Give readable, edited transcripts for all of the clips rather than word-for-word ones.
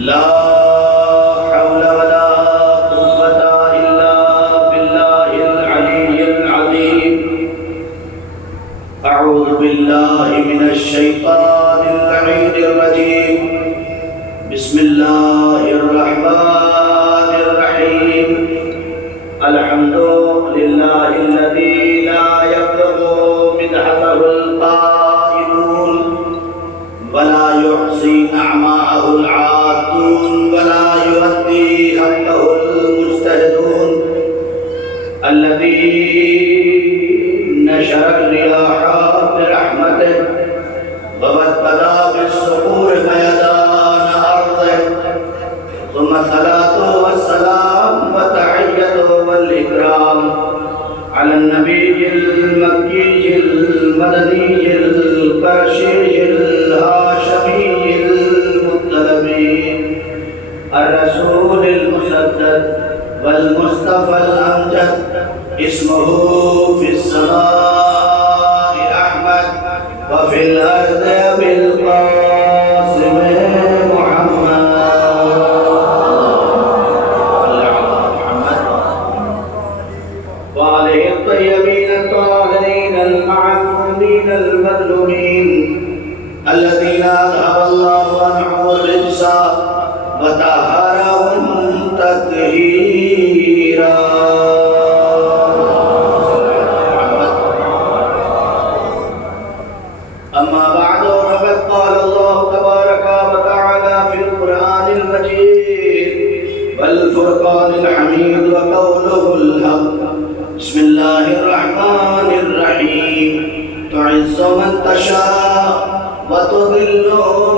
لا حول ولا قوة إلا بالله العلي العظيم. أعوذ بالله من الشيطان اللعين الرجيم. بسم الله الرحمن الرحيم. الحمد لله الذي لا يبلغ مدحته القائلون ولا يحصي نعماءه العادون ولا يؤدي حقه المجتهدون. الذي نشر الرياح برحمته وبدد بالصخور ميدان أرضه. ثم الصلاة والسلام وتحية والإكرام على النبي المكي المدني القرشي الهاشمي المطلبي الرسول المسدد والمصطفى الأمجد. اسمه في السماء أحمد وفي الأرض بالقاسم محمد. وعليه الطيبين الطاهرين المعصومين المظلومين الذين أذهب الله عنهم الرجس وطهرهم تطهيرا. أما بعد فقد قال الله تبارك وتعالى في القرآن المجيد والفرقان الحميد وقوله الحق. بسم الله الرحمن الرحيم. تعز من تشاء وتذل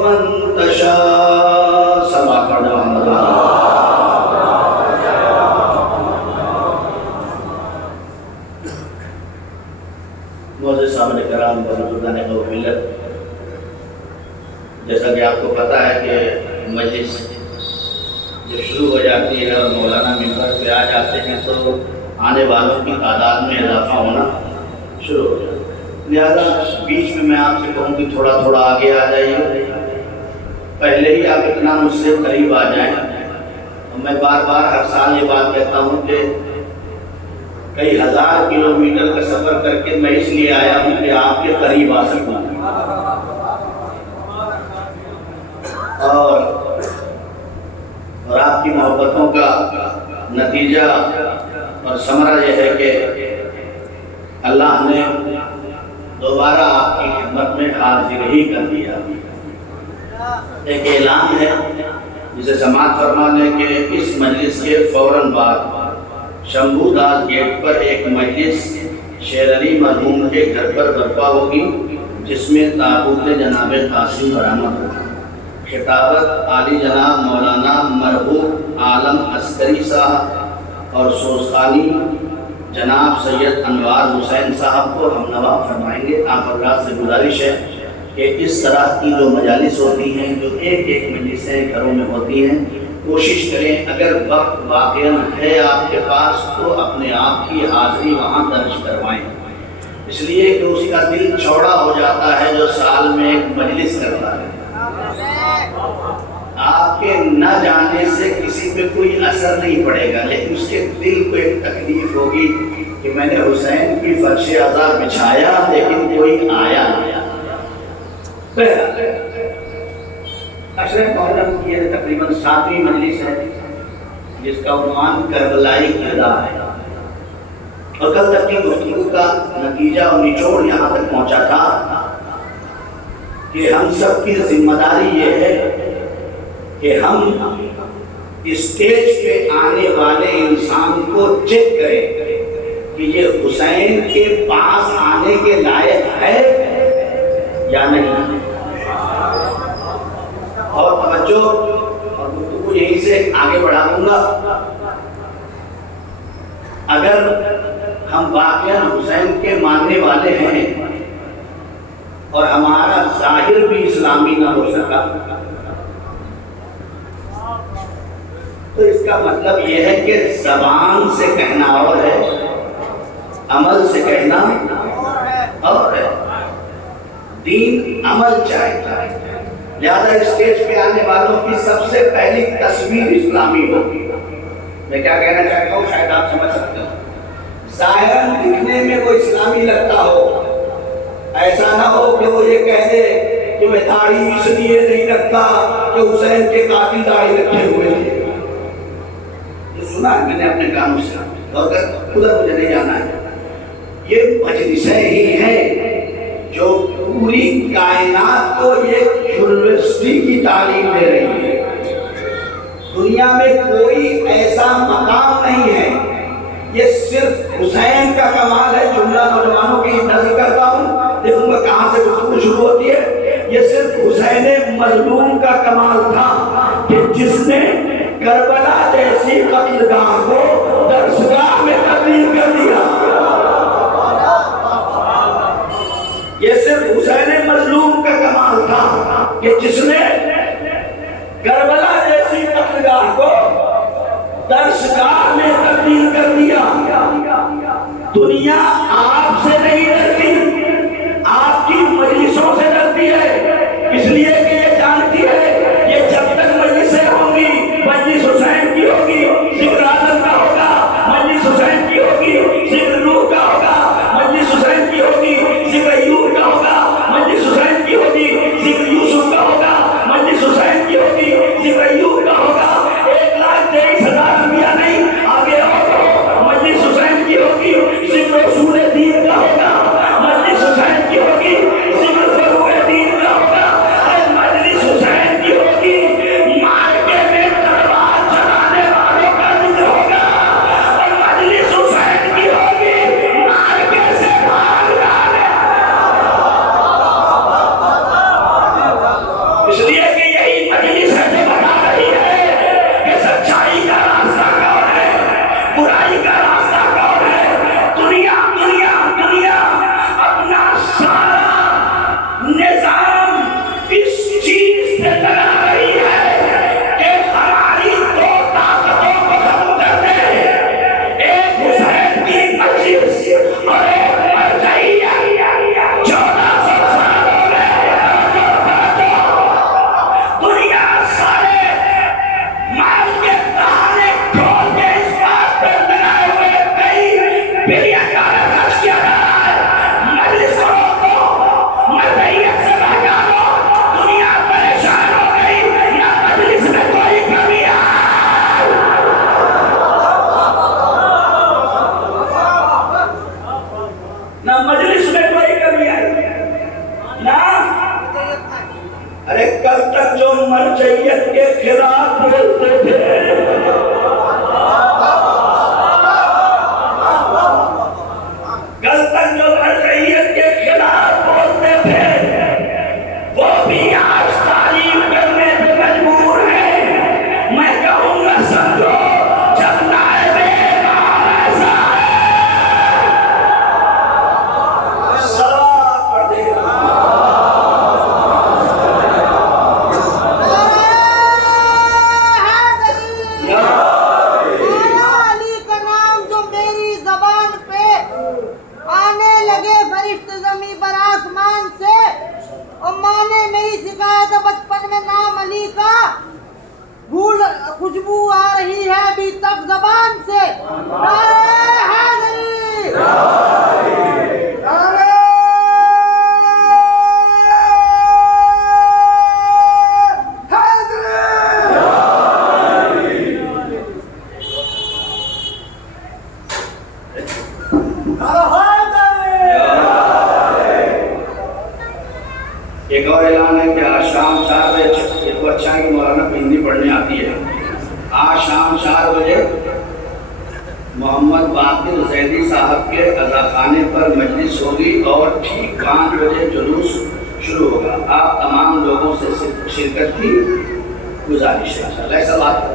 من تشاء. صدق محمد. معزز سامعین کرام بزرگان ملت، جیسا کہ آپ کو پتہ ہے کہ مجلس جب شروع ہو جاتی ہے اور مولانا ممبر پہ آ جاتے ہیں تو آنے والوں کی تعداد میں اضافہ ہونا شروع ہو جاتا ہے. لہذا بیچ میں آپ سے کہوں کہ تھوڑا تھوڑا آگے آ جائیے. پہلے ہی آپ اتنا مجھ سے قریب آ جائیں. میں بار بار ہر سال یہ بات کہتا ہوں کہ کئی ہزار کلومیٹر کا سفر کر کے میں اس لیے آیا ہوں کہ آپ کے قریب آ سکوں. اور آپ کی محبتوں کا نتیجہ اور ثمرہ یہ ہے کہ اللہ نے دوبارہ آپ کی خدمت میں حاضر ہی کر دیا. ایک اعلان ہے جسے سماعت فرمانے کہ اس مجلس کے فوراً بعد شمبھو داس گیٹ پر ایک مجلس شیر علی مرحوم کے گھر پر برپا ہوگی جس میں تابوت جناب قاسم برآمد ہوگی. خطابت عالی جناب مولانا مرحوم عالم عسکری صاحب اور سوزخانی جناب سید انوار حسین صاحب کو ہم نوا فرمائیں گے. آپ حضرات سے گزارش ہے کہ اس طرح کی جو مجالس ہوتی ہیں، جو ایک ایک مجلسیں گھروں میں ہوتی ہیں، کوشش کریں اگر وقت واقعاً ہے آپ کے پاس تو اپنے آپ کی حاضری وہاں درج کروائیں. اس لیے کہ اس کا دل چوڑا ہو جاتا ہے جو سال میں ایک مجلس کرتا ہے. آپ کے نہ جانے سے کسی پہ کوئی اثر نہیں پڑے گا، لیکن اس کے دل کو ایک تکلیف ہوگی کہ میں نے حسین کی فرش عزا بچھایا لیکن کوئی آیا نہیں. عشرہ محرم کی یہ تقریباً 7ویں مجلس ہے جس کا عنوان کربلائی کردار ہے. اور کل تک کی گفتگو کا نتیجہ اور نچوڑ یہاں تک پہنچا تھا کہ ہم سب کی ذمہ داری یہ ہے کہ ہم اسٹیج پہ آنے والے انسان کو چیک کریں کہ یہ حسین کے پاس آنے کے لائق ہے یا نہیں. اور توجہ اور گفتگو یہیں سے آگے بڑھا دوں گا. اگر ہم واقعاً حسین کے ماننے والے ہیں اور ہمارا ظاہر بھی اسلامی نہ ہو سکا تو اس کا مطلب یہ ہے کہ زبان سے کہنا اور ہے، عمل سے کہنا اور ہے. دین عمل چاہتا ہے. لہذا اسٹیج پہ آنے والوں کی سب سے پہلی تصویر اسلامی ہوگی۔ میں کیا کہنا چاہتا ہوں شاید آپ سمجھ سکتے ہو۔ ظاہراً دکھنے میں وہ اسلامی لگتا ہو، ایسا نہ ہو کہ وہ یہ کہہ دے کہ میں داڑھی اس لیے نہیں رکھتا کہ حسین کے قاتل داڑھی رکھے ہوئے تھے۔ یہ سنا ہے میں نے اپنے کانوں سے، اور ادھر مجھے نہیں جانا ہے۔ یہ مجلسیں ہی ہیں جو پوری کائنات کو ایک یونیورسٹی کی تعلیم دے رہی ہے۔ دنیا میں کوئی ایسا مقام نہیں ہے، یہ صرف حسین کا کمال ہے۔ جملہ نوجوانوں کی نظر کرتا ہوں، دیکھوں گا کہاں سے گفتگو شروع ہوتی ہے۔ یہ صرف حسین مظلوم کا کمال تھا کہ جس نے کربلا جیسی قتل گاہ کو درسگاہ میں تبدیل کر دیا۔ یہ صرف حسین مظلوم کا کمال تھا کہ جس نے کربلا جیسی قتل گاہ کو درسگاہ میں تبدیل کر دیا۔ دنیا آپ سے نہیں ڈرتی، آپ کی مجلسوں سے ڈرتی ہے، اس لیے کہ یہ جانتی ہے یہ جب تک مجلسیں ہوں گی، مجلس حسین کی ہوگی، ذکر اعظم کا ہوگا، مجلس حسین کی ہوگی، ذکر نوح کا ہوگا، مجلس حسین کی ہوگی، ذکر ایوب کا ہوگا، مجلس حسین کی ہوگی، ذکر یوسف کا ہوگا، مجلس حسین کی ہوگی، ذکر ایوب کا ہوگا۔ 1,23,000 انبیاء نہیں، آگے اور مجلس حسین کی ہوگی، ذکر رسول دین کا ہوگا، مجلس حسین کی ہوگی، ذکر فروغ دین کا ہوگا، مجلس حسین کی ہوگی، مارکے میں تلوار چلانے والوں کا ذکر ہوگا، اور مجلس حسین کی ہوگی، مارکے سے بھاگ جانے۔ اس لیے کہ یہی مجلس ہے جو بتا رہی ہے کہ سچائی کا راستہ کون ہے، برائی کا راستہ کون ہے۔ دنیا دنیا دنیا اپنا سارا نظام اس چیز پہ لگا رہی ہے کہ ہماری دو طاقتوں کو ختم کر دے، ایک حسین کی مجلس اور ایک مرجعیہ۔ 1400 سال ہو گئے، دنیا سارے مال کے بہانے کھول کے اس بات پر لگائے ہوئے کئی بلین ڈالر خرچ کیا جا رہا ہے۔ مجلس کو روکو، مرجعیت سے بھگا دو، دنیا پریشان ہو گئی، نہ مجلس میں کوئی کمی ہے۔ نہ مجلس میں کوئی کمی ہے، نہ ارے کل تک جو مرجعیت کے خلاف بولتے تھے، کل تک جو مرجعیت کے خلاف بولتے تھے، وہ بھی آج تعلیم کرنے پہ مجبور ہیں۔ میں کہوں گا سمجھو، جب نائب امام ایسا ہے، صلوات پڑھ دے گا۔ علی کا نام جو میری زبان پہ آنے لگے فرشتے زمین پر آسمان سے، اور ماں نے میری سکھایا تھا بچپن میں نام علی کا، بھول خوشبو آ رہی ہے ابھی تک زبان سے۔ نعرہ حیدری، نعرہ ایک اور اعلان ہے کہ آج شام 4 بجے، یہ تو اچھا ہے کہ مولانا کو ہندی پڑھنے آتی ہے، آج شام 4 بجے محمد باقر زیدی صاحب کے عزاخانے پر مجلس ہوگی اور ٹھیک 5 بجے جلوس شروع ہوگا۔ آپ تمام لوگوں سے شرکت کی گزارش ہے۔ انشاءاللہ ایسا بات ہے۔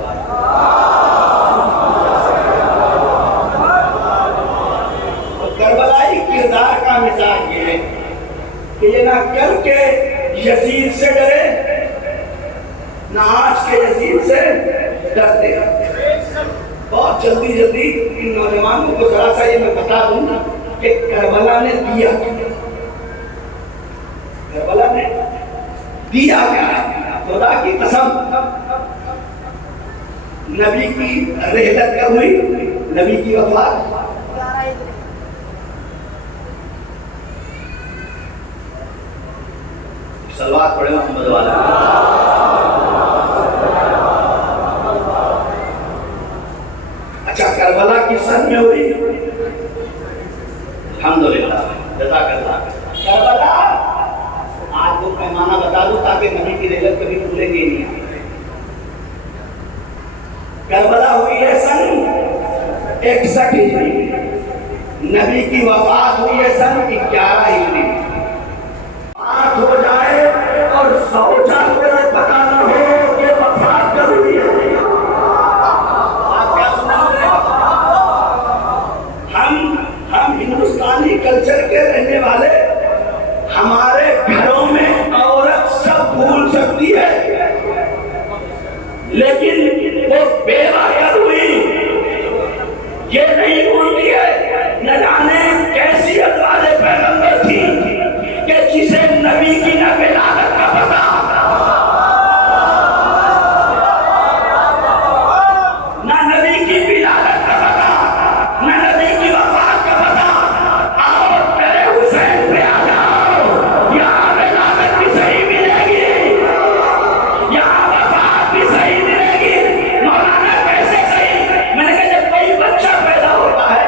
کربلائی کردار کا مزاج یہ ہے کہ یہ نہ کل کے یزید سے ڈرے، نہ آج کے یزید سے ڈرتے ہیں۔ بہت جلدی ان نوجوانوں کو ذرا سا یہ میں بتا دوں کہ کربلا نے دیا کیا، کربلا نے دیا کیا ہے۔ خدا کی قسم نبی کی رحلت کب ہوئی؟ نبی کی وفات 11 ہجری۔ صلوات پڑھے محمد والا۔ اچھا کربلا کس سن میں ہوئی؟ الحمدللہ جزاک اللہ۔ کربلا آج کو پیمانہ بتا دوں تاکہ نبی کی رحلت کبھی بھولیں گے نہیں۔ کربلا ہوئی ہے سن 61 ہجری، نبی کی وفات ہوئی ہے سن 11 ہجری۔ بات ہو جائے اور سوچا کوئی پتا نہ ہو کہ وفات کب ہوئی ہے۔ آپ کیا سنا؟ ہم ہندوستانی کلچر کے رہنے والے، ہمارے گھروں میں عورت سب بھول سکتی ہے، لیکن وہ بیوہ کب ہوئی یہ نہیں بھولتی ہے۔ نہ جانے کیسی ازواج پیغمبر تھی کہ جسے نبی کی نہ ولادت کا پتہ، نہ نبی کی ولادت کا پتہ، نہ نبی کی وفات کا پتہ۔ آؤ میرے حسین پہ آ جاؤ، یہاں ولادت بھی صحیح ملے گی، یہاں وفات بھی صحیح ملے گی۔ مولانا کیسے صحیح؟ میں نے کہا جب کوئی بچہ پیدا ہوتا ہے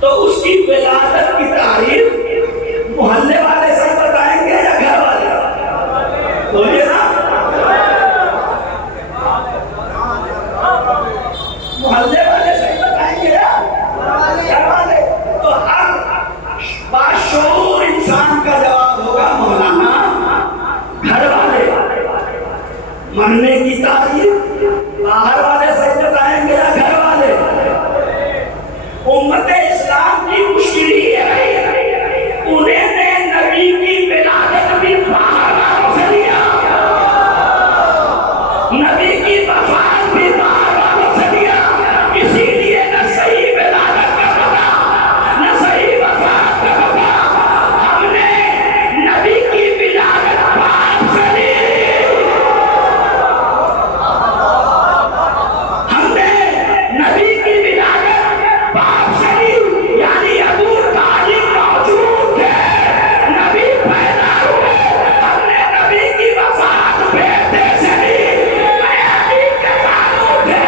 تو اس کی ولادت کی تاریخ محلے والے سے بتائیں گے یا گھر والے؟ بولیے نا، محلے والے سے بتائیں گے یا گھر والے؟ تو ہر باشعور انسان کا جواب ہوگا مولانا گھر والے۔ مرنے کی تاریخ باہر والے سے بتائیں گے یا گھر والے؟ امت اسلام کی مشکل یہ ہے، انہیں نے نبی کی ولادت بھی باہر والوں سے لیا، نبی کی وفات بھی باہر والوں سے لیا، اسی لیے نہ صحیح ولادت کا پتہ، نہ صحیح وفات کا پتہ۔ ہم نے نبی کی ولادت باپ سے لی، ہم نے نبی کی ولادت باپ سے لی، یعنی ابو طالب موجود تھے، نبی پیدا ہوئے، ہم نے نبی کی وفات بیٹے سے لی، نبی کے دانوں تھے،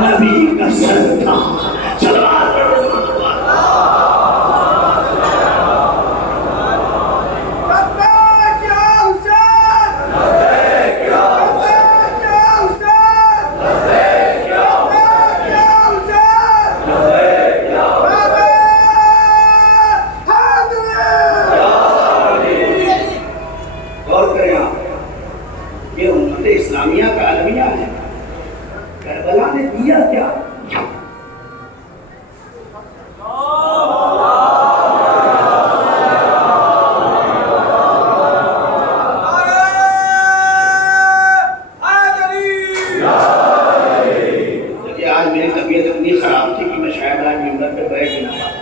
نبی کا سر تھا۔ صلوات پڑھو محمد۔ لبیک یا حسین، لبیک یا حسین، لبیک یا حسین، لبیک یا حسین۔ غور کریں آپ، یہ امت اسلامیہ کا المیہ ہے۔ کربلا نے دیا کیا؟ دیکھیے آج میری طبیعت اتنی خراب تھی کہ میں شاید آج ممبر پہ بیٹھ نہ پاتا،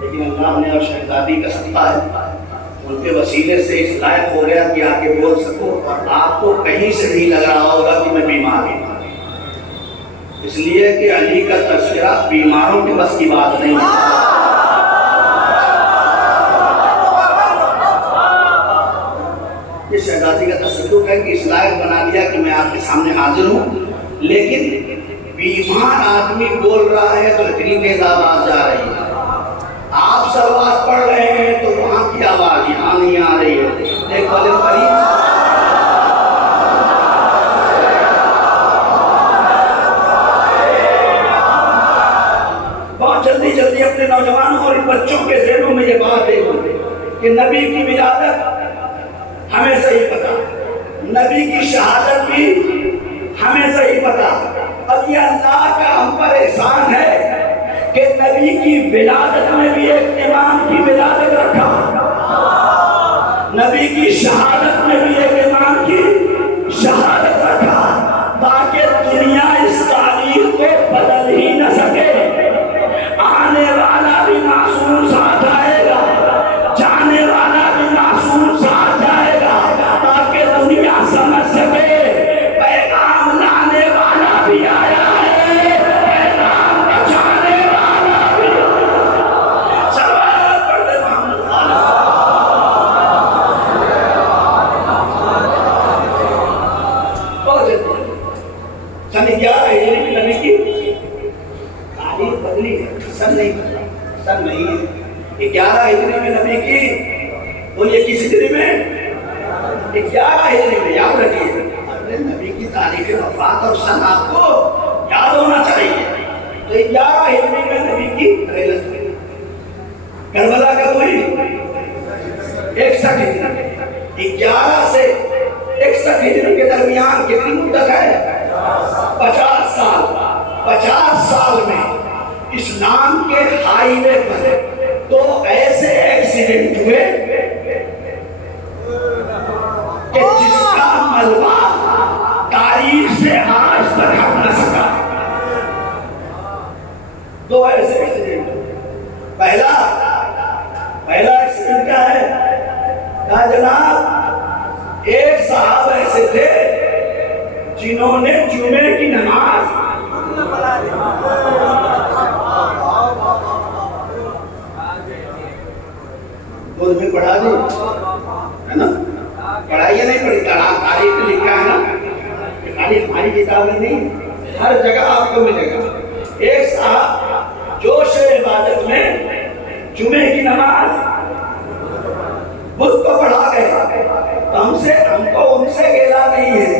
لیکن اللہ نے اور شہزادی کا صدقہ ہے، ان کے وسیلے سے اس لائق ہو گیا کہ آگے بول سکوں، اور آپ کو کہیں سے نہیں لگ رہا ہوگا کہ میں بیمار ہوں، اس لیے کہ علی کا تذکرہ بیماروں کے بس کی بات نہیں ہے۔ یہ شہزادی کا تصدق ہے کہ اس لائق بنا دیا کہ میں آپ کے سامنے حاضر ہوں، لیکن بیمار آدمی بول رہا ہے تو اتنی تیز آواز جا رہی ہے، آپ صلوات پڑھ رہے ہیں تو وہاں کی آواز یہاں نہیں آ رہی ہے۔ دیکھ والے قریب بہت جلدی اپنے نوجوانوں اور بچوں کے ذہنوں میں یہ بات ہے کہ نبی کی ولادت ہمیں صحیح پتا، نبی کی شہادت بھی ہمیں صحیح پتا۔ اب یہ اللہ کا ہم پر احسان ہے کہ نبی کی ولادت میں بھی ایک امام کی ولادت رکھا، نبی کی شہادت میں بھی ایک امام کی شہادت رکھا، تاکہ دنیا اس تاریخ کو بدل ہی نہ سکے۔ آنے والا بھی معصوم ساتھ آئے گا، جانے والا بھی معصوم سن نہیں ہے. 11 ہجری میں نبی کی, بولیے کس ہجری میں؟ 11 ہجری میں. یاد رکھیے نبی کی تاریخ وفات اور سن آپ کو یاد ہونا چاہیے. تو 11 ہجری میں نبی کی رحلت ہوئی. کربلا کب ہوئی؟ 61 ہجری. 11 سے 61 ہجری کے درمیان کتنی مدت ہے؟ 50 سال. 50 سال میں اسلام کے ہائی وے پر تو ایسے ایکسیڈنٹ ہوئے کہ جس کا ملبہ تاریخ سے آج تک ہٹ نہ سکا. 2 ایسے ایکسیڈنٹ ہوئے. پہلا ایکسیڈنٹ کیا ہے؟ کہا جناب ایک صاحب ایسے تھے جنہوں نے جمعے کی نماز خود میں پڑھا دی ہے نا. پڑھائی نہیں پڑھی, تاریخ لکھا ہے نا, خالی ہماری کتاب میں نہیں, ہر جگہ آپ کو ملے گا. ایک صاحب جوش عبادت میں جمعے کی نماز بدھ کو پڑھا گئے. ہم کو ان سے گیلا نہیں ہے,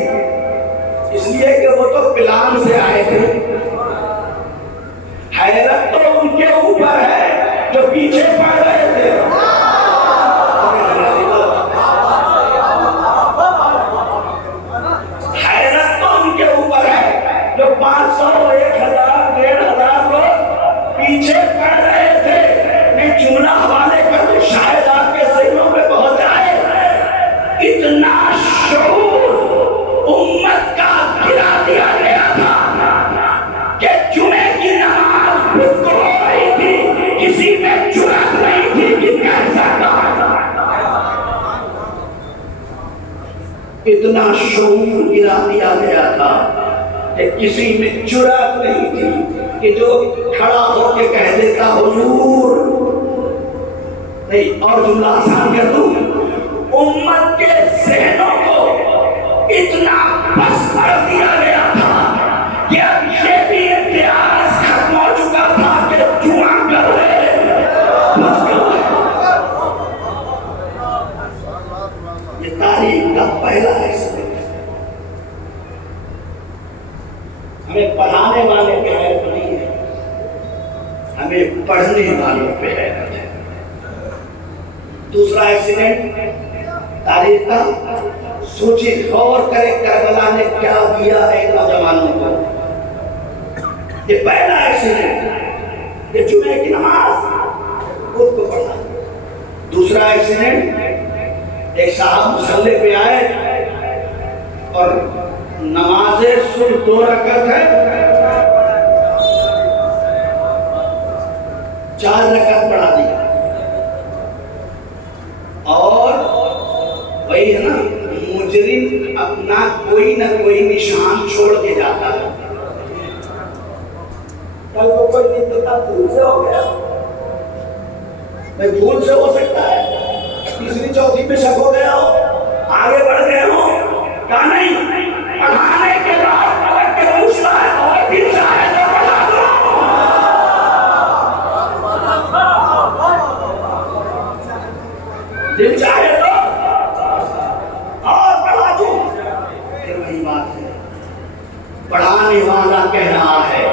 اس لیے کہ وہ تو پلان سے آئے تھے. حیرت تو ان کے اوپر ہے جو پیچھے پڑ رہے تھے. حیرت تو ان کے اوپر ہے جو 500 1000 1500 لوگ پیچھے پڑ رہے تھے. میں جملہ حوالے کر دوں شاید آپ کے ذہنوں میں بہت آئے. اتنا شعور امت کا گرا دیا گیا تھا کہ جمعے کی نماز خود کو ہو رہی تھی, کسی میں جرأت نہیں تھی کہ کہہ سکتا. اتنا شعور گرا دیا گیا تھا کہ کسی میں جرأت نہیں تھی کہ جو کھڑا ہو کے کہہ دیتا حضور نہیں. اور جملہ آسان کر دوں, امت کے ذہنوں کو اتنا بس کر دیا گیا تھا کہ اب یہ بھی امتیاز ختم ہو چکا تھا کہ جمعہ کر رہے بس کر رہے. یہ تاریخ کا پہلا ایکسیڈنٹ ہے. ہمیں پڑھانے والے پہ حیرت نہیں ہے, ہمیں پڑھنے والوں پہ حیرت ہے. دوسرا ایکسیڈنٹ تاریخ کا, سوچے غور کرے کربلا نے کیا دیا ہے نوجوانوں کو. یہ پہلا ایکسیڈنٹ, یہ جمعے کی نماز خود کو پڑھا. دوسرا ایکسیڈنٹ, ایک صاحب مصلی پہ آئے اور نماز صبح 2 رکعت ہے, 4 رکعت پڑھا دیا. اور وہی ہے نا, مجرم اپنا کوئی نہ کوئی نشان چھوڑ کے جاتا ہے. کل کو کوئی نہیں دیتا بھول سے ہو گیا, میں بھول سے ہو سکتا ہے, تیسری چوتھی پہ شک ہو گیا ہو, آگے بڑھ گئے ہو, کہا نہیں پڑھانے کے بعد پلٹ کے پوچھنا ہے اور دل چاہے تو پڑھا دو. دل چاہے تو اور پڑھا دوں. پھر وہی بات ہے, پڑھانے والا کہہ رہا ہے,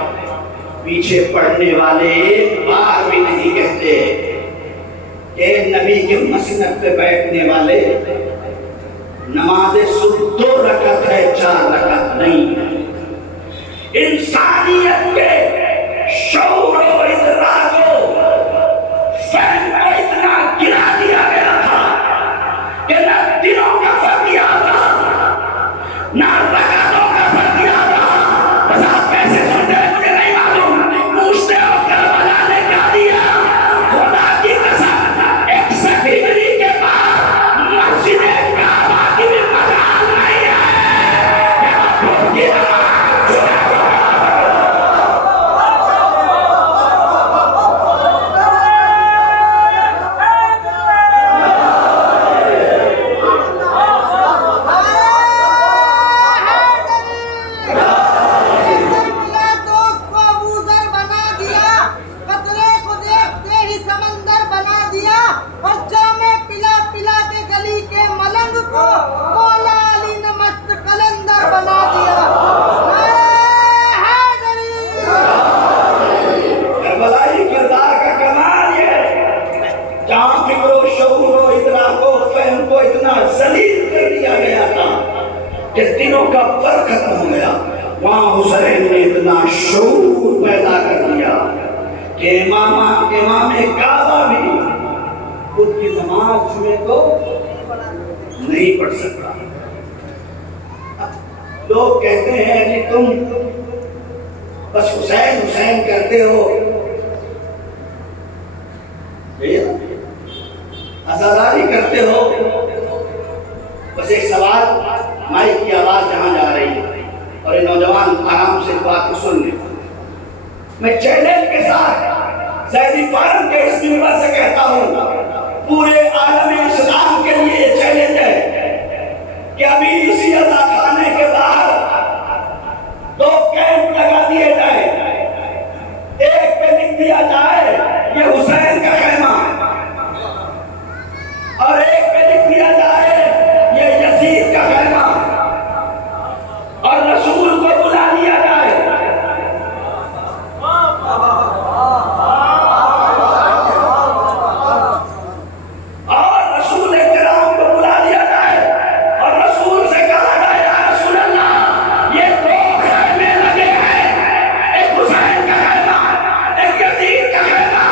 پیچھے پڑھنے والے ایک بار بھی نہیں کہتے کہ نبی کے مسند پہ بیٹھنے والے نماز صبح 2 رکعت ہے, 4 رکعت نہیں ہے. انسانیت کے شعور و ادراک و فہم کو اتنا گرا دیا گیا تھا کہ نہ دنوں کا فرق یاد رہا, نہ رکعتوں کا فرق یاد رہا. بس آپ کیسے سنتے ہیں مجھے نہیں معلوم, پوچھتے ہو کربلا نے کیا دیا. خدا کی قسم 61 ہجری کے بعد مسجد کعبہ کی بھی مجال نہیں ہے. خود کی نماز کہ دلوں کا فرق ختم ہو گیا، وہاں حسین نے اتنا شعور پیدا کر دیا کہ امام کعبہ بھی خود کی نماز جمعے کو نہیں پڑھ سکتا۔ لوگ کہتے ہیں کہ تم بس حسین حسین کرتے ہو، عزاداری کرتے ہو۔ بس ایک سوال، مائک کی آواز جہاں جا رہی ہے اور یہ نوجوان آرام سے بات کو سن لیں، میں چیلنج کے ساتھ زیدی فارم کے اس منبر سے کہتا ہوں، پورے عالم اسلام کے لیے یہ چیلنج ہے کہ ابھی اسی عزا خانے کے باہر 2 کیمپ لگا دیے جائے، ایک پہ لکھ دیا جائے یہ حسین کا خیمہ ہے، اور ایک پہ لکھ دیا جائے یہ یزید کا خیمہ ہے، اور رسول کو بلا لیا جائے، اور رسول کرام کو بلا لیا جائے، اور رسول سے کہا جائے یا رسول اللہ یہ 2 خیمے لگے ہیں، ایک حسین کا خیمہ، ایک یزید کا خیمہ،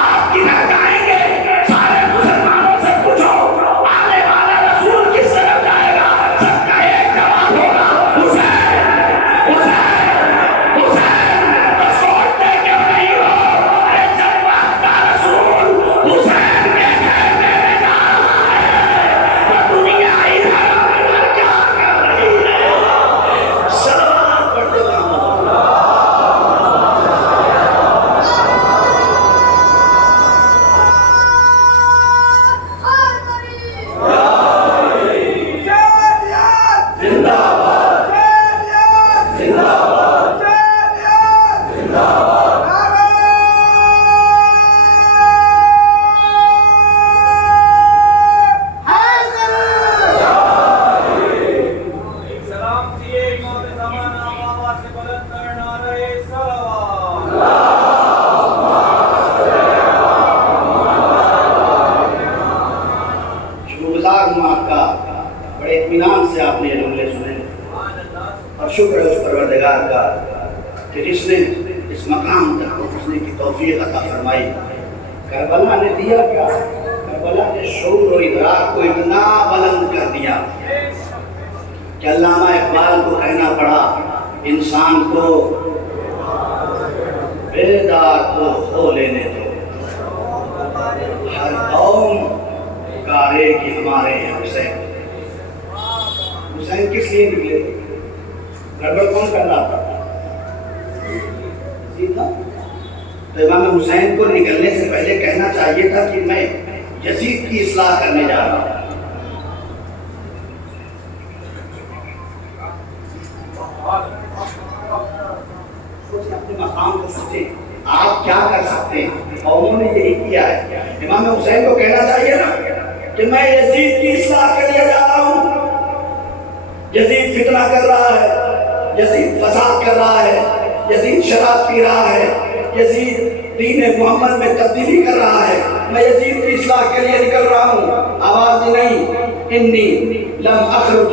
آپ کدھر جائیں گے؟ سارے مسلمانوں سے پوچھو آنے والا رسول کس طرف جائے گا؟ سب کا ایک جواب ہوگا حسین، حسین، حسین۔ تو سوچتے کیوں نہیں ہو؟ ارے جب وقت کا رسول حسین کے خیمے میں جا رہا ہے تو دنیا ادھر کیا کر رہی ہے؟ صلوات پڑھتے ہیں۔ زندہ باد، زندہ باد، زندہ باد۔ سلام دیے امام زمانہ آواز سے بلند کرنا رہے صلوات۔ شکرگزار ہوں آپ کا، بڑے اطمینان سے آپ نے یہ جملے سنے، اور شکر ہے اس پروردگار کا کہ جس نے اس مقام تک پہنچنے کی توفیق عطا فرمائی۔ کربلا نے دیا کیا؟ کربلا نے شعور و ادراک کو اتنا بلند کر دیا کہ علامہ اقبال کو کہنا پڑا انسان کو بیدار تو ہو لینے دو، ہر قوم پکارے کہ ہمارے ہیں حسین۔ حسین کس لیے نکلے؟ گڑبڑ کون کر رہا تھا؟ تو امام حسین کو نکلنے سے پہلے کہنا چاہیے تھا کہ میں یزید کی اصلاح کرنے جا رہا ہوں۔ سوچیں، اپنے مقام کو سوچیں، آپ کیا کر سکتے ہیں؟ قوموں نے یہی کیا ہے۔ امام حسین کو کہنا چاہیے نا کہ میں یزید کی اصلاح کے لیے جا رہا ہوں، یزید فتنہ کر رہا ہے، یزید فساد کر رہا ہے، یزید شراب پی رہا ہے، یزید دین محمد میں تبدیلی کر رہا ہے، میں یزید کی اصلاح کے لیے نکل رہا ہوں۔ آواز نہیں، انی لم اخرج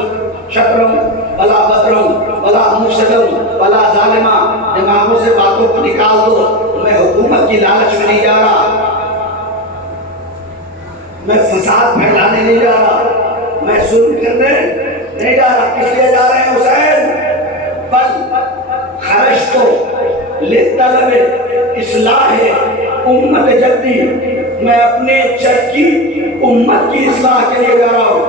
شکرم بلا بدرم بلا مفسدم بلا ظالمہ، دماغوں سے باتوں کو نکال دو، میں حکومت کی لالچ میں نہیں جا رہا، میں فساد پھیلانے نہیں جا رہا، میں ظلم کرنے نہیں جا رہا۔ کس لیے جا رہے ہیں حسین؟ بل خرجت لطلب اصلاح امت جدی، میں اپنے چچ کی امت کی اصلاح کے لیے جا رہا ہوں۔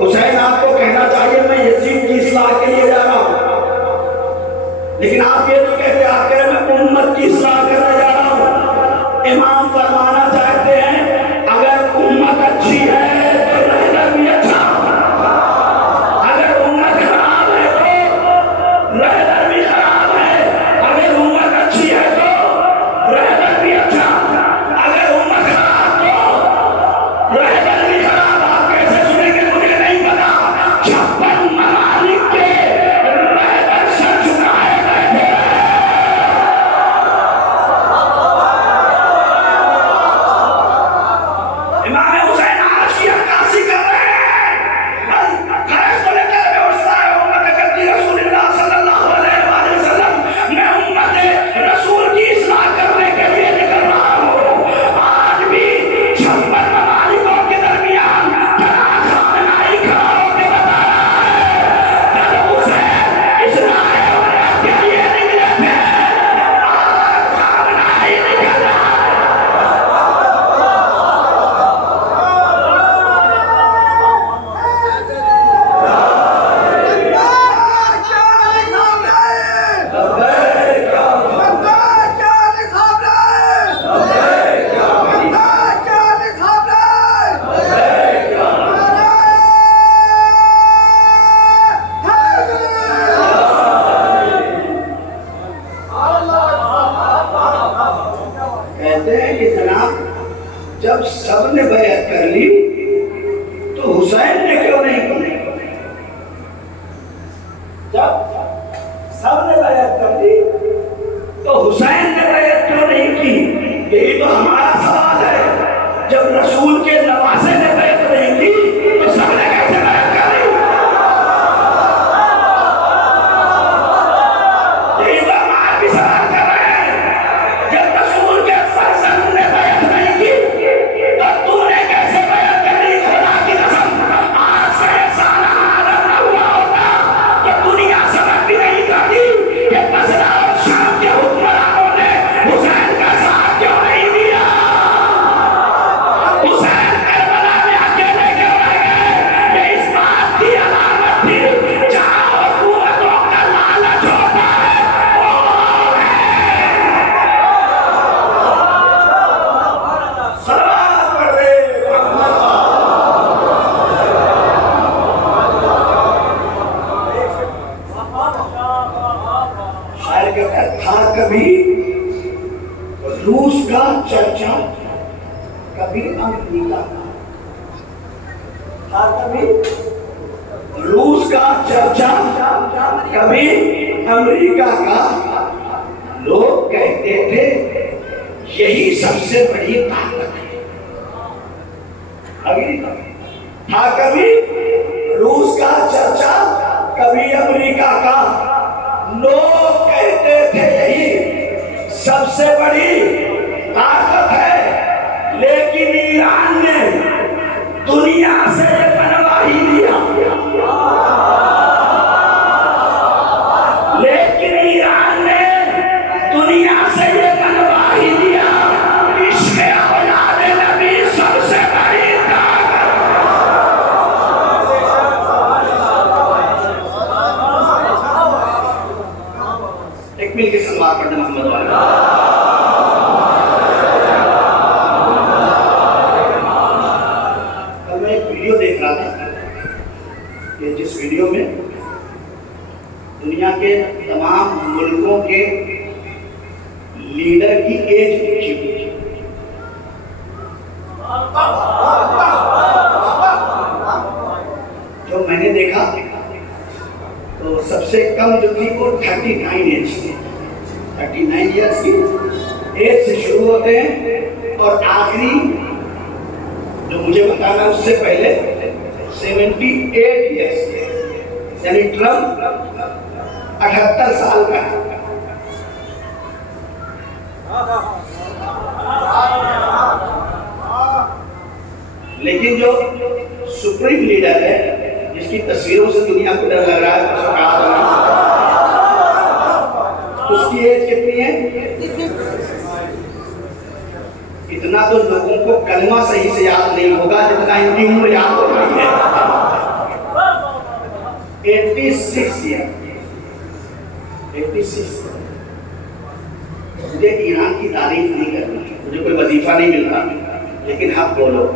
حسین آپ کو کہنا چاہیے میں یزید کی اصلاح کے لیے جا رہا ہوں، لیکن آپ یہ نہیں کہتے، آپ کہہ رہے میں امت کی اصلاح کرنے جا رہا ہوں۔ امام فرمانا چاہتے ہیں اگر امت اچھی ہے تو رہنا بھی اچھا، اگر امت خراب ہے تو رہنا بھی خراب ہے، اگر امت اچھی ہے تو رہنا بھی اچھا، اگر امت خراب تو رہنا بھی خراب۔ آپ کیسے سنیں گے مجھے نہیں پتا۔ 56 ممالک کے رہبر سر جھکائے بیٹھے، جب سب نے بیعت کر لی تو حسین نے کیوں نہیں کی؟ جب سب نے بیعت کر لی تو حسین نے بیعت کیوں نہیں کی؟ یہی تو ہمارا سوال ہے۔ جب رسول کے نواسے نے بیعت نہیں کی تو سب نے کیسے بیعت کر لی؟ یہی تو ہمارا بھی سوال کر رہے ہیں۔ جب رسول کے فرزند نے بیعت نہیں کی تو تو نے کیسے بیعت کر لی؟ خدا کی قسم آج سے سالہ عالم نہ ہوا ہوتا کہ دنیا سبق بھی نہیں کرتی کہ مسئلہ اور شام کے حکمرانوں نے حسین کا ساتھ کیوں نہیں دیا؟ حسین کربلا میں اکیلے کیوں رہ گئے؟ یہ اس بات کی علامت تھی جہاں حکومتوں کا لالچ ہوتا ہے وہ ہے۔ صلوات پڑھ دے شاعر کہتا ہے تھا کبھی روس کا چرچا کبھی امریکہ کا، تھا کبھی روس کا چرچا کبھی امریکہ کا، لوگ کہتے تھے یہی سب سے بڑی طاقت ہے۔ ابھی تھا کبھی روس کا چرچا کبھی امریکہ کا، لوگ کہتے تھے یہی سب سے بڑی طاقت ہے، لیکن ایران نے دنیا سے بنوا ہی لیا۔ لیکن ایران نے دنیا سے یہ بنوا ہی لیا، عشق اولاد نبی سب سے بڑی طاقت۔ ایک مل کے سلوات پڑھنا محمد والا۔ کل میں ایک ویڈیو دیکھ رہا تھا کہ جس ویڈیو میں دنیا کے تمام ملکوں کے لیڈر کی ایج لکھی ہوئی، جو میں نے دیکھا تو سب سے کم جو تھی وہ 39 ایج تھی، 39 ایئرس کی ایج سے شروع ہوتے ہیں اور آخری جو مجھے بتانا اس سے پہلے 78 ایئرس، یعنی ٹرمپ 78 سال کا ہے۔ لیکن جو سپریم لیڈر ہے جس کی تصویروں سے دنیا کو ڈر لگ رہا ہے اس کی ایج کتنی ہے؟ اتنا تو لوگوں کو کلمہ صحیح سے یاد نہیں ہوگا جتنا ان کی عمر یاد ہو رہی ہے۔ 86 ایئر، 86۔ مجھے ایران کی تعریف نہیں کرنی، مجھے کوئی وظیفہ نہیں ملتا، لیکن آپ بولو۔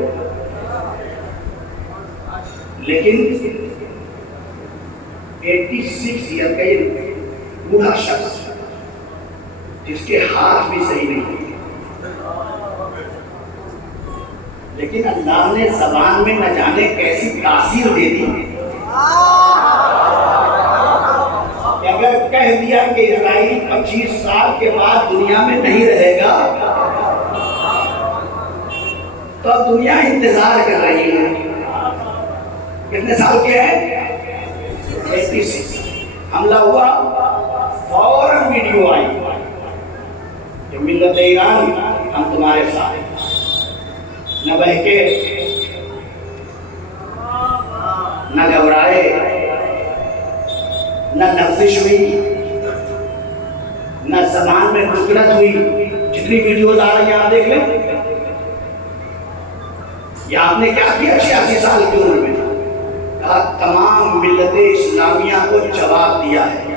لیکن 86 ایئر کا یہ بوڑھا شخص جس کے ہاتھ بھی صحیح نہیں ہوتے، لیکن اللہ نے زبان میں نہ جانے کیسی تاثیر دے دی کہ اگر کہہ دیا کہ اسرائیل 25 سال کے بعد دنیا میں نہیں رہے گا تو اب دنیا انتظار کر رہی ہے۔ کتنے سال کے ہیں؟ 86۔ حملہ ہوا، فوراً ویڈیو آئی کہ ملت ایران ہم تمہارے ساتھ ہیں، نہ بہکے نہ گھبرائے نہ لفزش ہوئی نہ زبان میں گسگنت ہوئی۔ جتنی ویڈیوز آ رہی ہیں آپ دیکھ لیں، یہ آپ نے کیا کیا 86 سال کی عمر میں؟ تمام ملت اسلامیہ کو جواب دیا ہے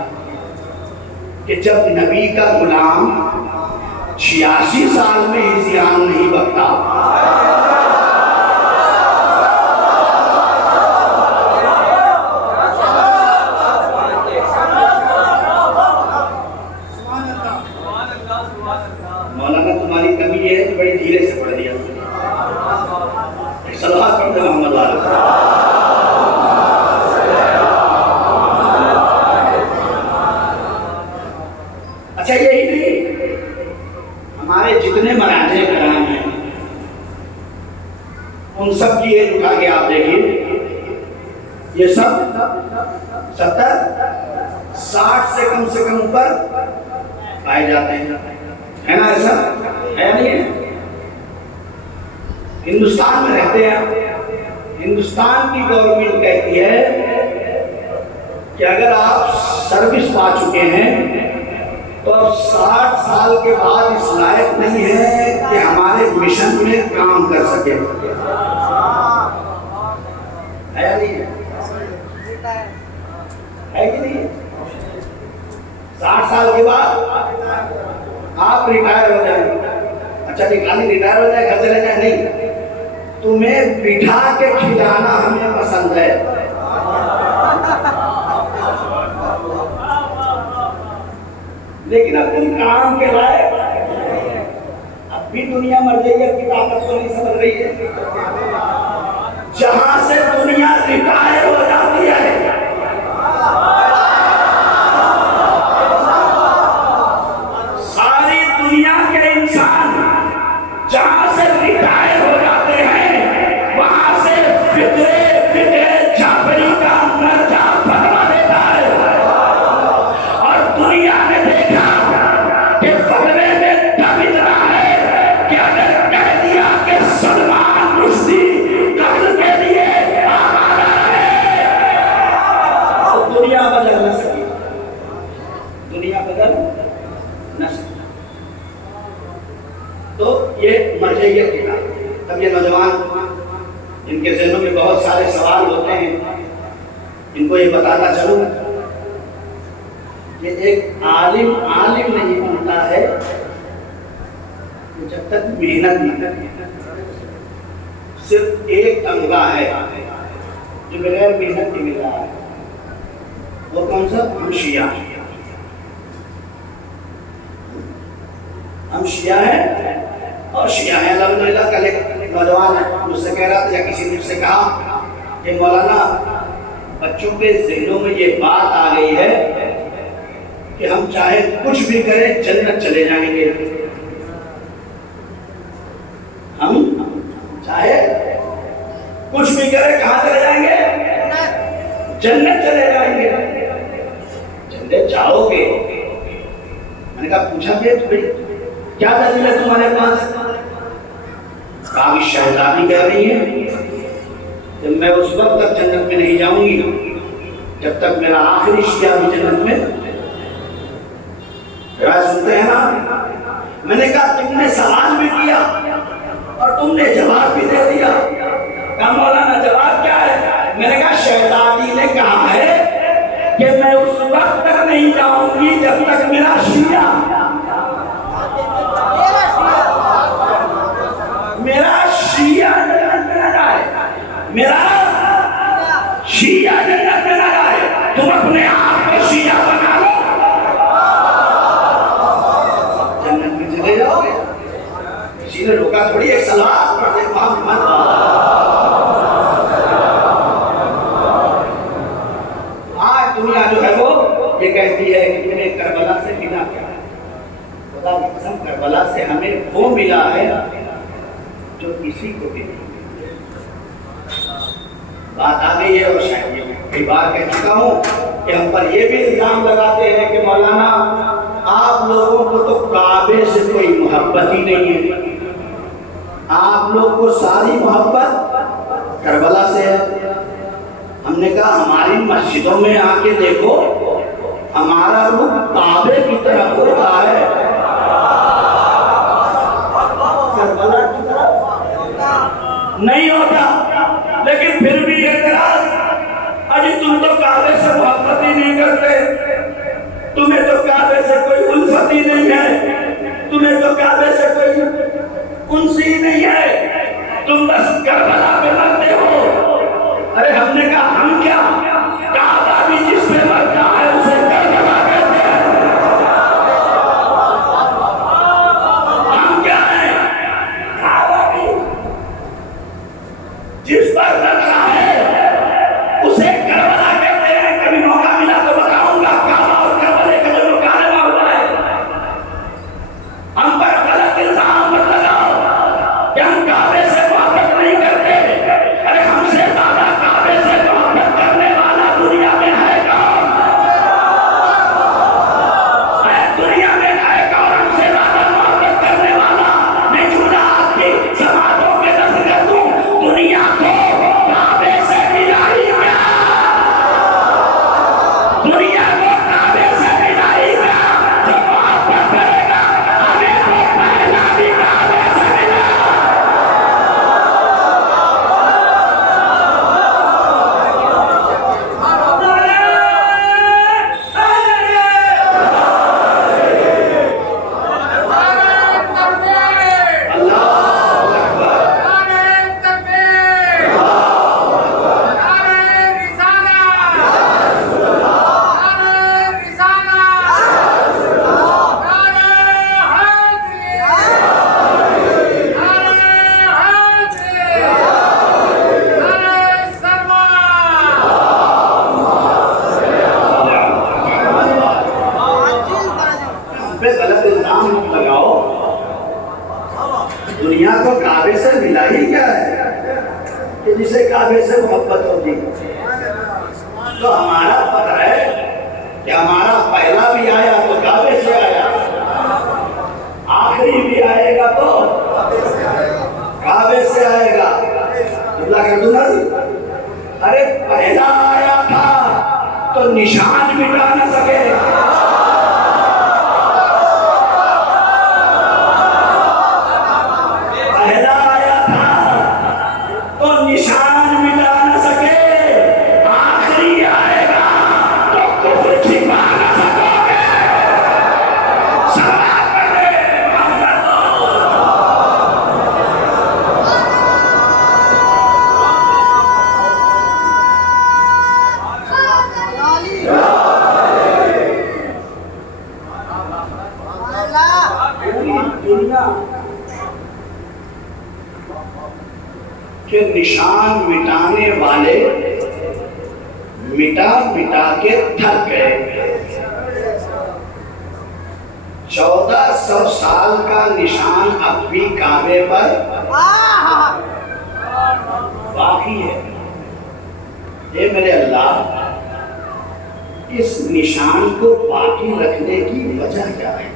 کہ جب نبی کا غلام 86 سال میں ہی زیان نہیں بکتا مولانا تمہاری کمی یہ ہے کہ بڑی دھیرے سے پڑھ دیا، ان سب کی ایج اٹھا کے آپ دیکھیے، یہ سب 70 60 سے کم اوپر پائے جاتے ہیں، ہے نا؟ ایسا ہے نہیں ہے؟ ہندوستان میں رہتے ہیں، ہندوستان کی گورنمنٹ کہتی ہے کہ اگر آپ سروس پا چکے ہیں تو اب 60 سال کے بعد اس لائق نہیں ہے کہ ہمارے مشن میں کام کر سکے، ہے یا نہیں ہے کہ نہیں؟ 60 سال کے بعد آپ ریٹائر ہو جائیں، اچھا جی خالی ریٹائر ہو جائے گھر چلے جائیں؟ نہیں، تمہیں بٹھا کے کھلانا ہمیں پسند ہے، لیکن اب تم کام کے لائق اب بھی دنیا مرجعیت کی طاقت کو نہیں سمجھ رہی ہے، جہاں سے دنیا ریٹائر ہو جاتی ہے ساری دنیا کے انسان جہاں سے ریٹائر ہو جاتے ہیں وہاں سے فکرے جعفری کا مرجع فتوا دیتا ہے، اور دنیا نے دیکھا کہ فتوے میں دم اتنا ہے کہ اگر کہہ دیا کہ سلمان رشدی قتل کے لیے آمادہ ہے تو دنیا بدل نہ سکی، دنیا بدل نہ سکی۔ تو یہ مرجعیت کی بات۔ اب یہ نوجوان ان کے ذہنوں میں بہت سارے سوال ہوتے ہیں، ان کو یہ بتاتا چلوں کہ ایک عالم نہیں بنتا ہے جب تک محنت نہ کرے۔ صرف ایک تمغہ ہے جو بغیر محنت کے مل رہا ہے، وہ کون سا؟ ہم شیعہ ہیں اور شیعہ ہیں الحمدللہ۔ کل ایک نوجوان مجھ سے کہہ رہا تھا یا کسی نے مجھ سے کہا کہ مولانا بچوں کے ذہنوں میں یہ بات آ گئی ہے کہ ہم چاہے کچھ بھی کریں جنت چلے جائیں گے، ہم چاہے کچھ بھی کریں کہاں چلے جائیں گے؟ جنت چلے جائیں گے۔ جنت جاؤ گے؟ میں نے کہا پوچھا کہ کیا دلیل ہے تمہارے پاس؟ کہا کہ شہزادی کہہ رہی ہے کہ میں اس وقت تک جنت میں نہیں جاؤں گی جب تک میرا آخری شیعہ بھی جنت میں۔ روایت سنتے ہیں نا؟ میں نے کہا تم نے سوال بھی کیا اور تم نے جواب بھی دے دیا۔ کہا مولانا جواب کیا ہے؟ میں نے کہا شہزادی نے کہا ہے کہ میں اس وقت تک نہیں جاؤں گی جب تک میرا شیعہ جنت میں نہ جائے، میرا شیعہ جنت میں نہ جائے۔ تم اپنے آپ کو شیعہ بنا لو، جنت میں چلے جاؤ گے۔ کسی نے روکا تھوڑی، ایک صلوات پڑھ دے محمد۔ آج دنیا جو ہے وہ یہ کہتی ہے کہ تمہیں کربلا سے ملا کیا ہے؟ خدا کی قسم کربلا سے ہمیں وہ ملا ہے جو کسی کو بھی نہیں۔ بات آ گئی ہے اور شاید یہ کئی بار کہہ چکا ہوں کہ ہم پر یہ بھی الزام لگاتے ہیں کہ مولانا آپ لوگوں کو تو کعبے سے کوئی محبت ہی نہیں ہے، آپ لوگ کو ساری محبت کربلا سے ہے۔ ہم نے کہا ہماری مسجدوں میں آ کے دیکھو، ہمارا رخ کعبے کی طرف ہوتا ہے، کربلا کی طرف نہیں ہوتا۔ لیکن پھر بھی اعتراض، اجی تم تو کعبے سے محبت ہی نہیں کرتے، تمہیں تو کعبے سے کوئی الفت ہی نہیں ہے، تمہیں تو کعبے سے کوئی انس ہی نہیں ہے، تم بس کربلا پہ مرتے ہو۔ ارے ہم نے کہا ہم کیا، کعبہ بھی جس پہ مرتا ہے اسے کربلا کہتے ہیں، ہم کیا ہیں؟ کعبہ بھی جس پر لگا ہے اسے کربلا کہتے ہیں۔ کبھی موقع ملا تو بتاؤں گا کعبہ اور کربلے کا جو مکالمہ ہوا ہے۔ ہم پر غلط الزام مت لگاؤ کہ ہم کعبے سے محبت نہیں کرتے، کعبے سے ملا ہی کیا ہے کہ جسے کعبے سے محبت ہوتی؟ تو ہمارا پتہ ہے کہ ہمارا پہلا بھی آیا تو کعبے سے آیا، آخری بھی آئے گا تو کعبے سے آئے گا۔ اللہ کر دوں نا، ارے پہلا آیا تھا تو نشان مٹا نہ سکے، پہلا آیا تھا تو نشان مٹا نہ سکے، آخری آئے گا تو کفر چھپا نہ سکو گے۔ سلام علیہ محمد۔ دنیا کے نشان مٹانے والے مٹا مٹا کے تھک گئے۔ 1400 سال کا نشان اب بھی کعبے پر باقی ہے۔ اے میرے اللہ، اس نشان کو باقی رکھنے کی وجہ کیا ہے؟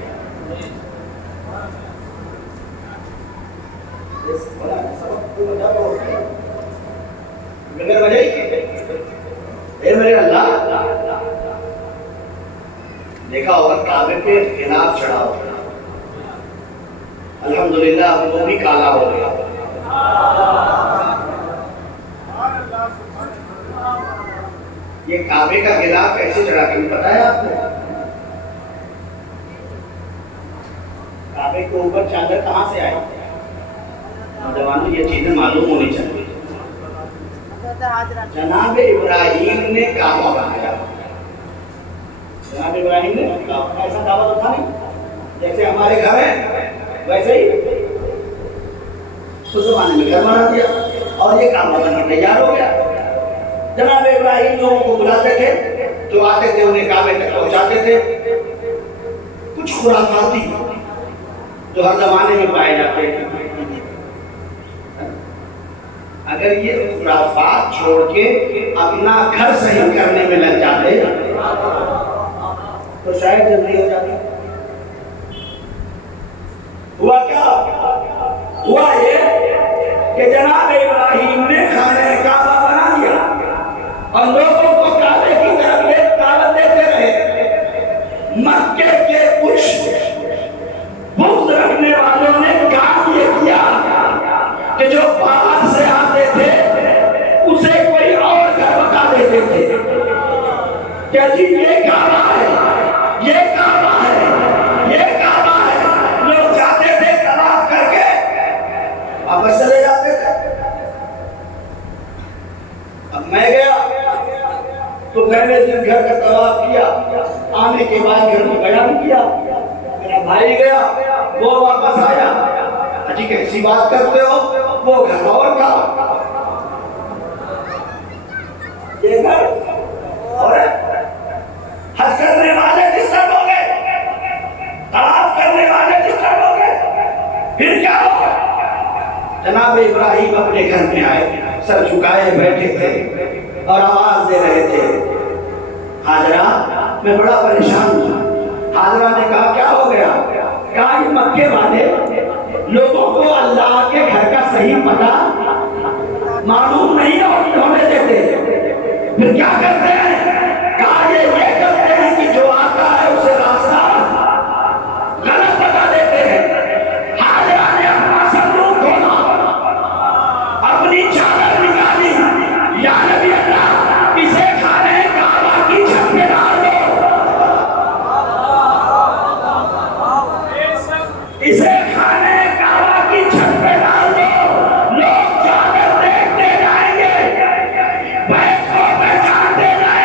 اے میرے اللہ، دیکھا ہوگا کعبے پہ خلاف چڑھا ہوگا، الحمدللہ اب وہ بھی کالا ہو گیا۔ یہ کعبے کا غلاف کیسے چڑھا کے پتا ہے آپ کو؟ کعبے کے اوپر چادر کہاں سے آئی؟ نوجوانوں یہ چیزیں معلوم ہونی چاہیے۔ جناب ابراہیم نے کعبہ بنایا، جناب ابراہیم نے ایسا دعویٰ تو تھا نہیں، جیسے ہمارے گھر ہے ویسے ہی اس زمانے میں گھر بنا دیا اور یہ کعبہ بن کے تیار ہو گیا۔ جناب ابراہیم لوگوں کو بلاتے تھے، جو آتے تھے انہیں کعبے تک پہنچاتے تھے۔ کچھ خرافاتی جو ہر زمانے میں پائے جاتے ہیں، اگر یہ خرافات چھوڑ کے اپنا گھر صحیح کرنے میں لگ جاتے تو شاید جلدی ہو جاتی۔ ہوا کیا؟ ہوا یہ کہ جناب ابراہیم نے خانہ کعبہ بنا دیا اور لوگوں کو کعبے کی طرف ایک دعوت دیتے رہے۔ مکے کے کچھ بت رکھنے والوں نے کام یہ کیا کہ جو باہر سے آتے تھے اسے کوئی اور گھر بتا دیتے تھے کہ جی یہ کعبہ ہے، یہ کعبہ ہے، یہ کعبہ ہے۔ لوگ جاتے تھے طواف کر کے واپس چلے جاتے تھے۔ اب میں گیا تو پہلے دن گھر کا طواف کیا، آنے کے بعد گھر میں بیان کیا۔ میرا بھائی گیا، وہ واپس آیا، اجی کیسی بات کرتے ہو، وہ گھر اور تھا، یہ گھر اور حج کرنے والے ڈسٹرب ہو گئے، طواف کرنے والے ڈسٹرب ہو گئے، پھر کیا ہو؟ جناب ابراہیم اپنے گھر میں آئے، سر جھکائے بیٹھے تھے اور آواز دے رہے تھے، حاجرہ میں بڑا پریشان ہوں۔ حاجرہ نے کہا کیا ہو گیا؟ کہا یہ مکے والے لوگوں کو اللہ کے گھر کا صحیح پتہ معلوم نہیں ہونے دیتے، پھر کیا کرتے ہیں؟ کہا یہ کرتے ہیں کہ جو آتا ہے اسے راستہ غلط بتا دیتے ہیں۔ حاجرہ نے اپنا صندوق کھولا، اپنی چادر نکالی، یا نبی اللہ اسے خانہ کعبہ کی چھت پہ ڈال دو، اسے خانہ کعبہ کی چھت پہ ڈال دو، لوگ چادر دیکھتے جائیں گے، بیت کو پہچانتے جائیں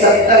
70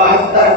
72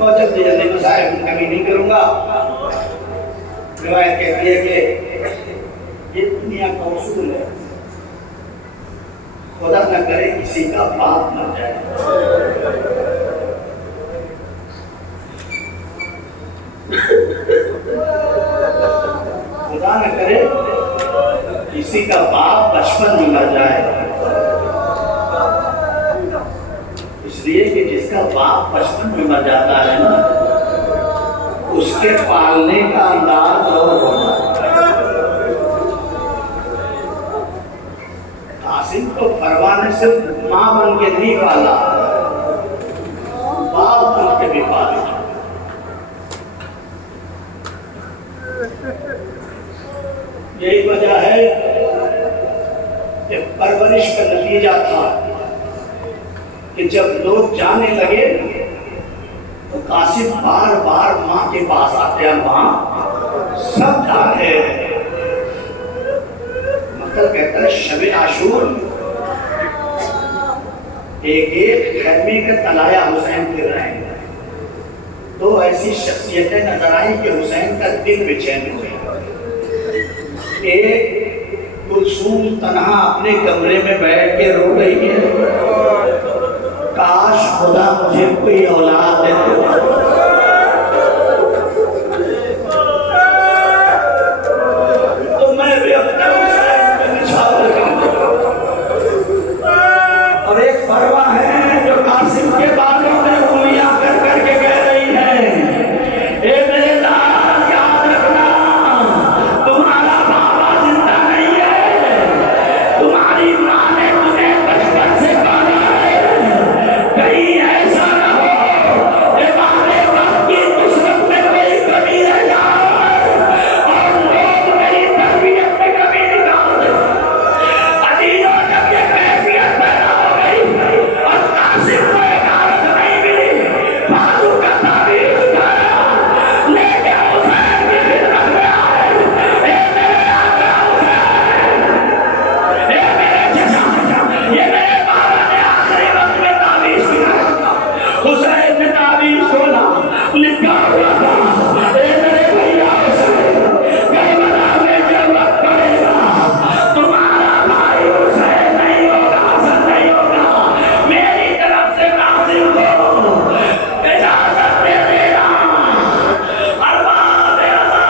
اور جلدی جلدی مسائل کی کمی نہیں کروں گا. روایت کہتی ہے کہ یہ دنیا کا اصول ہے، خدا نہ کرے کسی کا باپ مر جائے. خدا نہ کرے کسی کا باپ بچپن میں مر جائے. اس لیے کہ جس کا باپ بچپن میں مر جاتا ہے نا، اس کے پالنے کا انداز اور ہوتا ہے. قاسم کو فروا نے صرف ماں بن کے نہیں پالا، باپ بن کے بھی پالا. یہی وجہ ہے کہ پرورش کا نتیجہ تھا کہ جب لوگ جانے لگے تو قاسم بار بار ماں کے پاس آتے ہیں. ماں سب جا رہے ہیں. مطلب کہتا ہے شب عاشور ایک ایک خیمے کا تلایا حسین پھر رہے ہیں. دو ایسی شخصیتیں نظر آئیں کہ حسین کا دل بے چین ہوئے. ایک کلثوم تنہا اپنے کمرے میں بیٹھ کے رو رہی ہے، کاش خدا مجھے کوئی اولاد دے دے. تو میں بھی اپنے حسین پہ نچھاور کروں. اور ایک فروا ہے جو قاسم کے بالوں میں انگلیاں کر کر کے کہہ رہی ہے، اے میرے لال یاد رکھنا تمہارا بابا زندہ نہیں ہے، تمہاری ماں نے تمہیں بچپن سے پالا ہے. کہیں ایسا نہ ہو کہ ہمارے وقت کی نصرت میں کوئی کمی رہ جائے اور لوگ میری تربیت میں کمی نکال دیں. عزیزوں، جب یہ کیفیت پیدا ہو گئی اور قاسم کو ایک عادت نہیں ملی، بازو کا تعویذ اٹھایا، لے کے حسین کی خدمت میں آئے. اے میرے آقا حسین، اے میرے چچا، یہ میرے بابا نے آخری وقت میں تعویذ سکھایا تھا. حسین نے تعویذ کھولا، لکھا ہوا تھا، اے میرے بھیا حسین، کربلا میں جب وقت پڑے گا تمہارا بھائی حسین نہیں ہوگا، حسن نہیں ہوگا. میری طرف سے قاسم کو اجازت دے دینا. ارباب ازاں،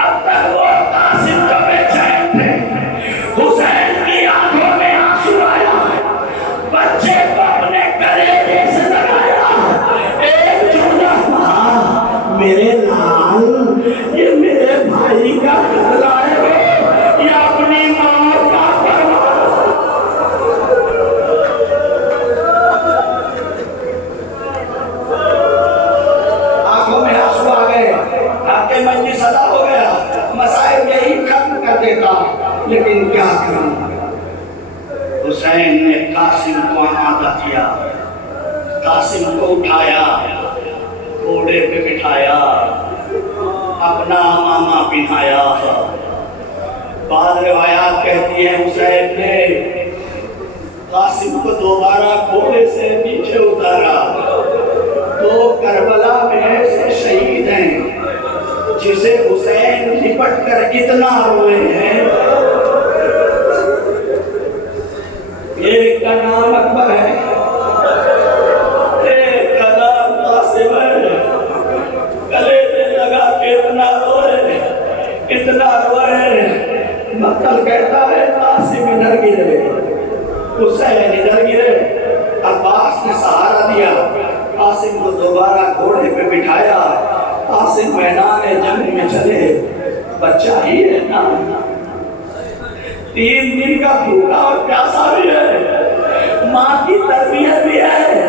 اب تک وہ قاسم جو بے چین تھے، حسین کی آنکھوں میں آنسو آیا، بچے کو اپنے کلیجے سے لگایا. ایک جملہ کہا، میرے لال، یہ میرے بھائی کا قتل ہے ہو یا اپنی موت کا پرواہ. آنکھوں میں آنسو آ گئے، آپ کے من میں صدا ہو گیا، مسائل یہی ختم کر دیتا، لیکن کیا کروں. حسین نے قاسم کو آمادہ کیا، قاسم کو اٹھایا، گھوڑے پہ بٹھایا، اپنا امامہ پہنایا. بعض روایات کہتی ہیں حسین نے قاسم کو دوبارہ گھوڑے سے نیچے اتارا. تو کربلا میں ایسے شہید ہیں جسے حسین لپٹ کر اتنا روئے ہیں. ایک کا نام اکبر ہے، ایک کا نام قاسم ہے. گلے میں لگا کے اتنا روئے، اتنا روئے. مقتل کہتا ہے قاسم ادھر گرے، حسین ادھر گرے. عباس نے سہارا دیا، قاسم کو دوبارہ گھوڑے پہ بٹھایا. قاسم میدان جنگ میں چلے. بچہ ہی ہے نا، 3 دن کا بھوکا اور پیاسا بھی ہے، ماں کی تربیت بھی ہے.